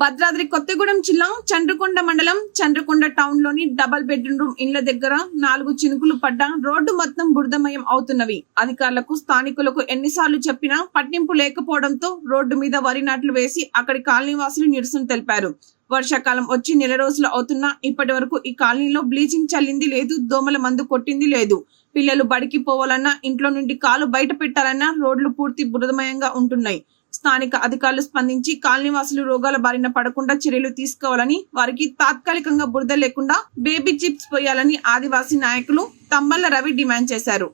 భద్రాద్రి కొత్తగూడెం జిల్లా చంద్రకొండ మండలం Chandrakonda టౌన్లోని double bedroom ఇండ్ల దగ్గర నాలుగు చినుకులు పడ్డా రోడ్డు మొత్తం బురదమయం అవుతున్నవి. అధికారులకు స్థానికులకు ఎన్నిసార్లు చెప్పినా పట్టింపు లేకపోవడంతో రోడ్డు మీద వరి నాట్లు వేసి అక్కడి కాలనీవాసులు నిరసన తెలిపారు. వర్షాకాలం వచ్చి నెల రోజులు అవుతున్నా ఇప్పటి వరకు ఈ కాలనీలో బ్లీచింగ్ చల్లింది లేదు దోమల మందు కొట్టింది లేదు. పిల్లలు బడికి పోవాలన్నా ఇంట్లో నుండి కాలు బయట పెట్టాలన్నా రోడ్లు పూర్తి బురదమయంగా ఉంటున్నాయి. స్థానిక అధికారులు స్పందించి కాలనీవాసులు రోగాల బారిన పడకుండా చర్యలు తీసుకోవాలని వారికి తాత్కాలికంగా బురద లేకుండా బేబీ చిప్స్ పోయాలని ఆదివాసీ నాయకులు తమ్మల్ల రవి డిమాండ్ చేశారు.